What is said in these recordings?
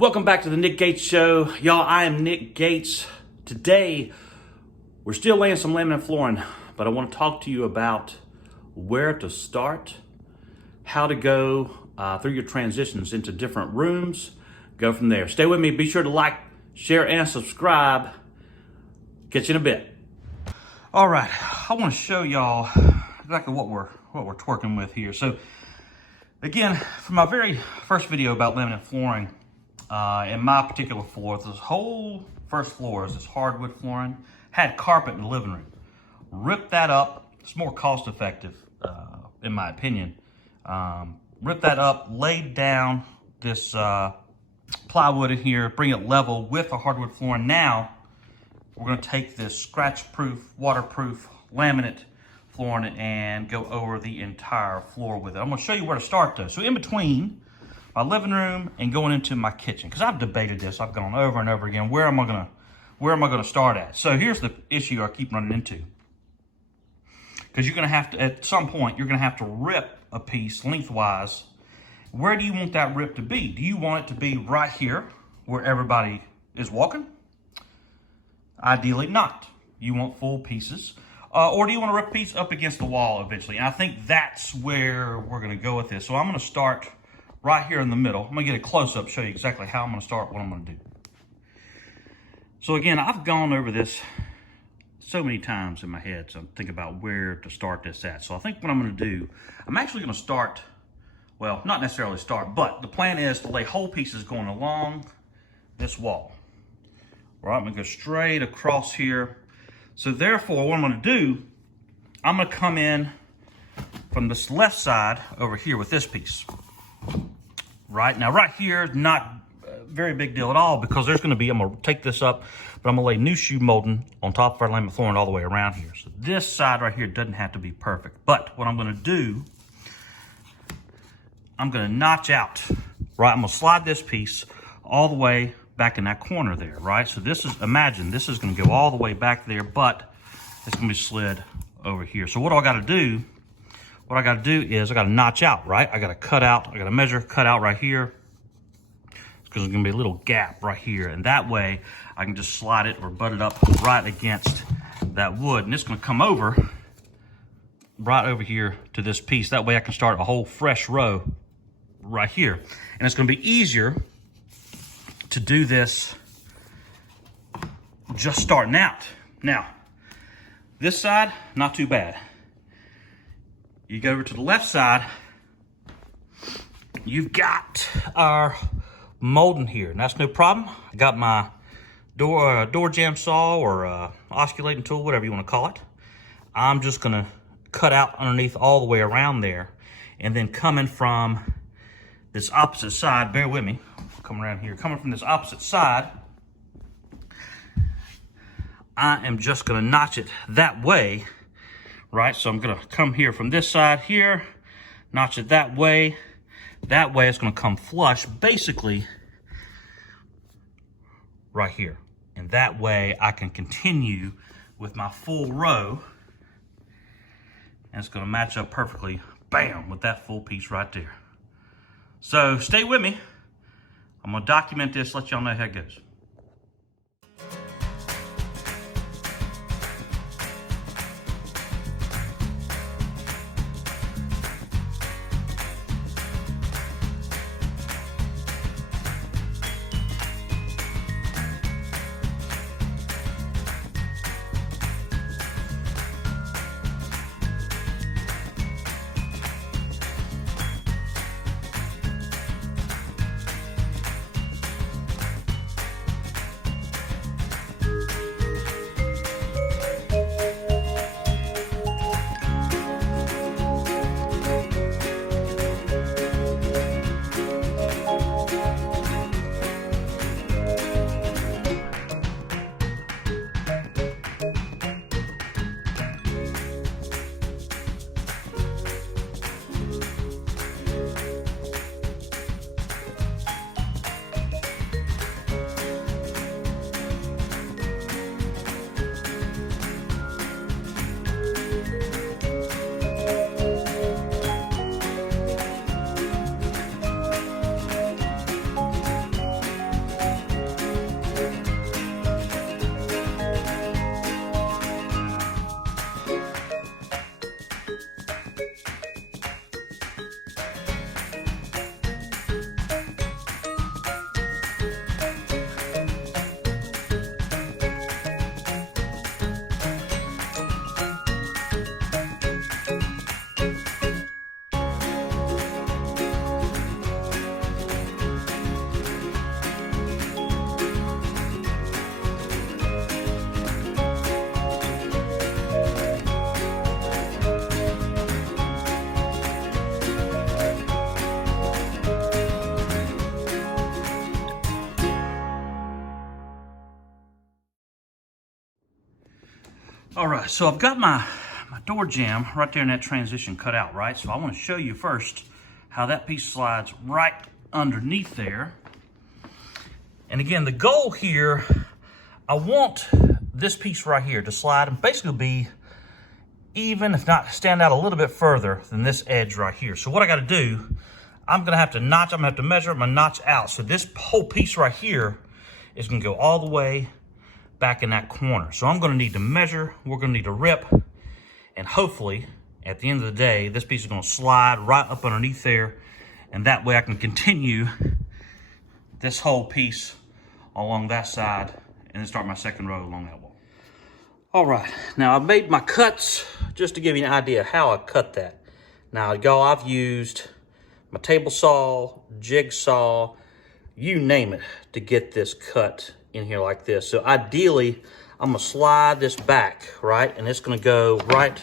Welcome back to the Nick Gates Show. Y'all, I am Nick Gates. Today, we're still laying some laminate flooring, but I want to talk to you about where to start, how to go through your transitions into different rooms, go from there. Stay with me. Be sure to like, share, and subscribe. Catch you in a bit. All right, I want to show y'all exactly what we're twerking with here. So, again, for my very first video about laminate flooring, in my particular floor, this whole first floor is this hardwood flooring. Had carpet in the living room. Ripped that up. It's more cost effective, in my opinion. Ripped that up, laid down this plywood in here, bring it level with the hardwood flooring. Now, we're going to take this scratch-proof, waterproof laminate flooring and go over the entire floor with it. I'm going to show you where to start though. So in between my living room and going into my kitchen, because I've debated this, I've gone over and over again, where am I gonna start at? So here's the issue I keep running into. Because you're gonna have to, at some point, you're gonna have to rip a piece lengthwise. Where do you want that rip to be? Do you want it to be right here where everybody is walking? Ideally not. You want full pieces. Or do you want to rip a piece up against the wall eventually? And I think that's where we're gonna go with this. So I'm gonna start right here in the middle. I'm gonna get a close-up, show you exactly how I'm gonna start, what I'm gonna do. So again, I've gone over this so many times in my head, so I'm thinking about where to start this at. So I think what I'm gonna do, I'm actually gonna start, well, not necessarily start, but the plan is to lay whole pieces going along this wall. All right, I'm gonna go straight across here. So therefore, what I'm gonna do, I'm gonna come in from this left side over here with this piece. Right now, right here, not a very big deal at all, because there's going to be, I'm going to take this up, but I'm going to lay new shoe molding on top of our laminate flooring all the way around here. So this side right here doesn't have to be perfect. But what I'm going to do, I'm going to notch out, right? I'm going to slide this piece all the way back in that corner there, right? So this is, imagine, this is going to go all the way back there, but it's going to be slid over here. So what do I got to do? What I got to do is I got to notch out, right? I got to cut out, I got to measure, cut out right here, because there's going to be a little gap right here. And that way I can just slide it or butt it up right against that wood. And it's going to come over right over here to this piece. That way I can start a whole fresh row right here. And it's going to be easier to do this just starting out. Now, this side, not too bad. You go over to the left side, you've got our molding here, and that's no problem. I got my door jam saw or osculating tool, whatever you want to call it. I'm just gonna cut out underneath all the way around there, and then coming from this opposite side, bear with me, come around here, coming from this opposite side, I am just gonna notch it that way. Right, so I'm gonna come here from this side here, notch it that way. That way it's gonna come flush, basically, right here. And that way I can continue with my full row, and it's gonna match up perfectly, bam, with that full piece right there. So stay with me. I'm gonna document this, let y'all know how it goes. All right, so I've got my door jamb right there in that transition cut out, right? So I want to show you first how that piece slides right underneath there. And again, the goal here, I want this piece right here to slide and basically be even, if not stand out a little bit further than this edge right here. So what I got to do, I'm going to have to notch, I'm going to have to measure my notch out. So this whole piece right here is going to go all the way back in that corner. So I'm going to need to measure, we're going to need to rip, and hopefully at the end of the day, this piece is going to slide right up underneath there, and that way I can continue this whole piece along that side and then start my second row along that wall. All right, now I've made my cuts just to give you an idea how I cut that. Now y'all, I've used my table saw, jigsaw, you name it, to get this cut in here like this. So ideally, I'm gonna slide this back, right? And it's gonna go right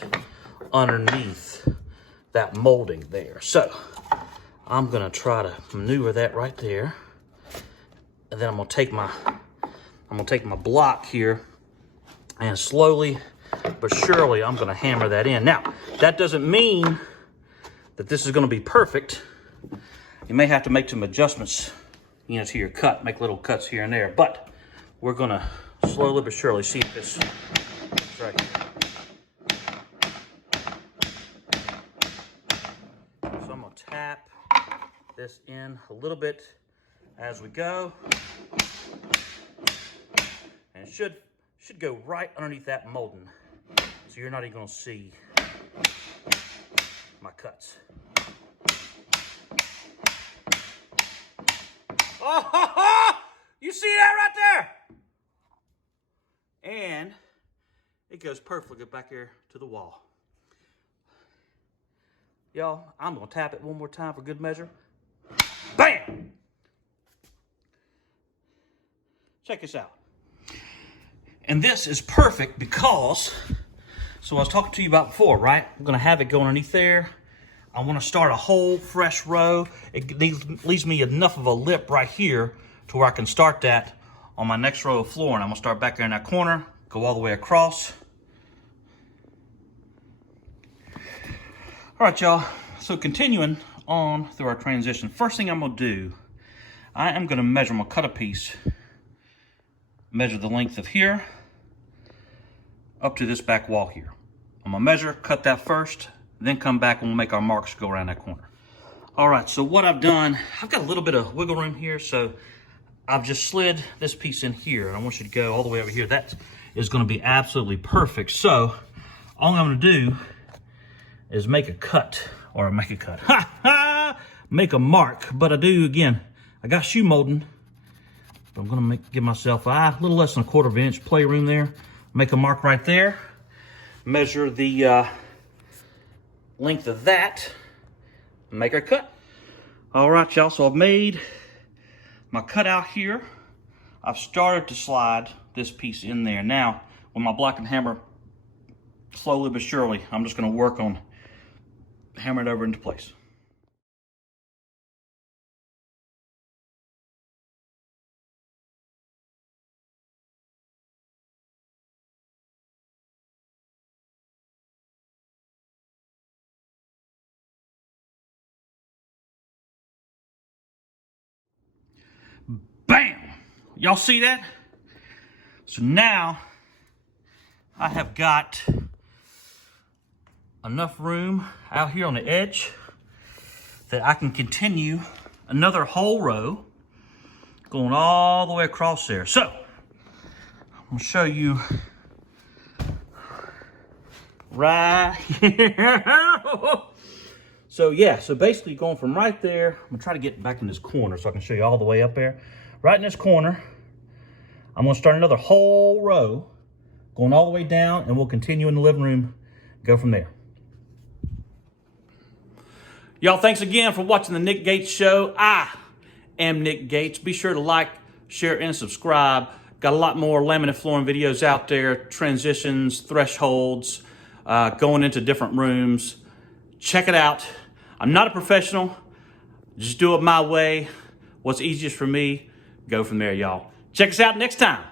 underneath that molding there. So I'm gonna try to maneuver that right there. And then I'm gonna take my block here and slowly but surely I'm gonna hammer that in. Now, that doesn't mean that this is gonna be perfect. You may have to make some adjustments, you know, to your cut, make little cuts here and there, but we're gonna slowly but surely see if this right here. So I'm gonna tap this in a little bit as we go. And it should go right underneath that molding. So you're not even gonna see my cuts. Oh, you see that right there? And it goes perfectly back here to the wall. Y'all, I'm gonna tap it one more time for good measure. Bam! Check this out. And this is perfect because, so I was talking to you about before, right? I'm gonna have it go underneath there. I wanna start a whole fresh row. It leaves me enough of a lip right here to where I can start that on my next row of flooring. I'm gonna start back there in that corner, go all the way across. All right, y'all, so continuing on through our transition, first thing I'm gonna do, I am gonna measure, I'm gonna cut a piece, measure the length of here up to this back wall here. I'm gonna measure, cut that first, then come back and we'll make our marks go around that corner. All right, so what I've done, I've got a little bit of wiggle room here, so I've just slid this piece in here, and I want you to go all the way over here. That is gonna be absolutely perfect. So all I'm gonna do is make a cut, or make a cut, make a mark. But I do, again, I got shoe molding, but I'm gonna give myself a little less than 1/4 of an inch playroom there. Make a mark right there, measure the length of that, make a cut. All right, y'all, so I've made my cutout here. I've started to slide this piece in there. Now, with my block and hammer, slowly but surely, I'm just gonna work on hammering it over into place. Bam! Y'all see that? So now I have got enough room out here on the edge that I can continue another whole row going all the way across there. So I'm gonna show you right here. So yeah, so basically going from right there, I'm gonna try to get back in this corner so I can show you all the way up there. Right in this corner, I'm gonna start another whole row, going all the way down, and we'll continue in the living room, go from there. Y'all, thanks again for watching the Nick Gates Show. I am Nick Gates. Be sure to like, share, and subscribe. Got a lot more laminate flooring videos out there, transitions, thresholds, going into different rooms. Check it out. I'm not a professional. Just do it my way. What's easiest for me, go from there, y'all. Check us out next time.